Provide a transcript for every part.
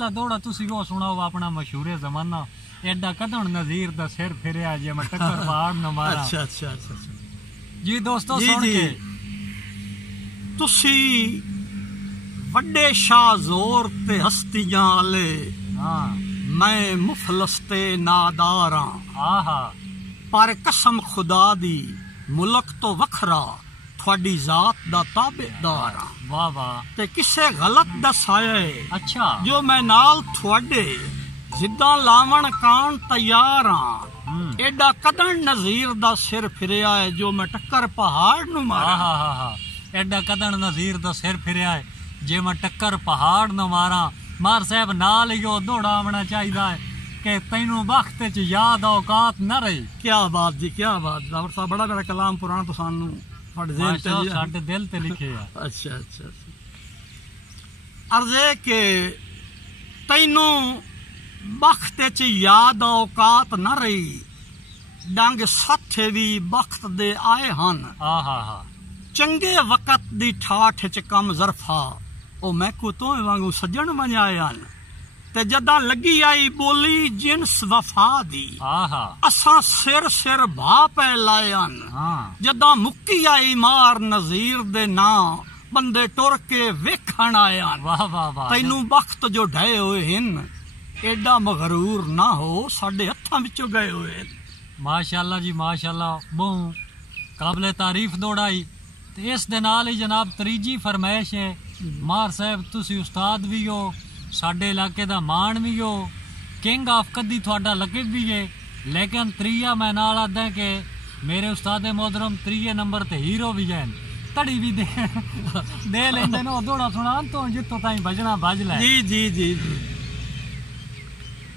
पहला दौड़ा तुसी वो सुनाओ अपना मशहूर जमाना एडा कदम नजीर दा सिर फिरया जे मैं टक्कर मार न मारा। अच्छा अच्छा अच्छा जी दोस्तों जी सुन जी के तुसी वड्डे शाह जोर ते हस्तियां आले हाँ मैं मुफलस ते नादार हां आहा पर कसम खुदा दी मुल्क तो वखरा थोड़ी जात दा ताबेदार हां। वाह वाह ते किसे गलत दसाया अच्छा जो मैं नाल थोड़े जिद्दां लावण कान तैयार हां। एडा कदन नजीर दा सिर फिरया है जो मैं टक्कर पहाड़ नु मारा। हा हा हा एडा कदन नजीर दा सिर फिरया है जे मैं टक्कर पहाड़ न मारा। मार साहब नाल यो दौड़ा आना चाहिए कि तैनू वक्त च याद औकात न रही। क्या बात जी क्या बात डॉक्टर साहब बड़ा मेरा कलाम पुराना तो सानू साडे दिल ते लिखे है। अच्छा अच्छा अर्जे के तैनू वक्त च याद औकात न रही डंग साथे भी वक्त दे आए हन। आहा हा चंगे वक्त दी ठाठ च कम जरफा ओ मैं को तो वांगू सज्जन मनाया ते जदा लगी आई बोली जिन्स वफा दी आहा असा सिर सिर भा पे लायन। हाँ जदा मुक्की आई मार नजीर दे ना बंदे टुर के वेखण आयन। वाह वाह वाह तैनू वक्त जो ढए हुए हिन एडा मगरूर ना हो साडे हत्थां विचों गए हुए। माशाअल्लाह जी माशाअल्लाह बहु काबिले तारीफ दौड़ाई। ते इस दे नाल ही जनाब त्रीजी फरमाइश है मार साहब तुसी उस्ताद भी हो साडे इलाके दा मान भी हो किंग ऑफ कदी थोड़ा लकब भी है लेकिन त्रीया मैं नाल आदा कि मेरे उस्ताद मोहतरम त्रीये नंबर ते हीरो भी हैं तड़ी भी दे लेंदे नो दौड़ा सुनान तो जितो ताई बजना बज ले। जी जी जी जी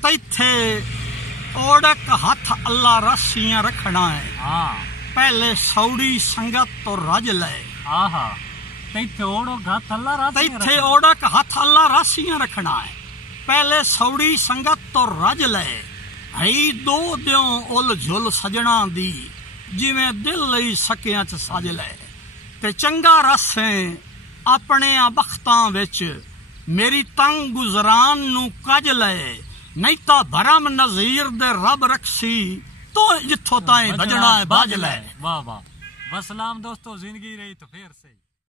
तैथे ओड़क हथ अल्लाह रासियां रखना है। हाँ पहले सौड़ी संगत तो रज ले। आहा तैथे ओड़क हथ अल्लाह रासियां तैथे ओड़क हथ अल्लाह रासियां रखना है। पहले सौड़ी संगत तो रज ले हई दो दियों उल झुल सजना दी जिवें दिल लई सकियां च सज ले। ते चंगा रस है अपने बख्तां विच मेरी तंग गुजरान नू कज ले नहीं ता भरम नजीर दे रब रखसी तो जिथों ताई बजना है बाज ले। वाह वाह वसलाम दोस्तों जिंदगी रही तो फिर से।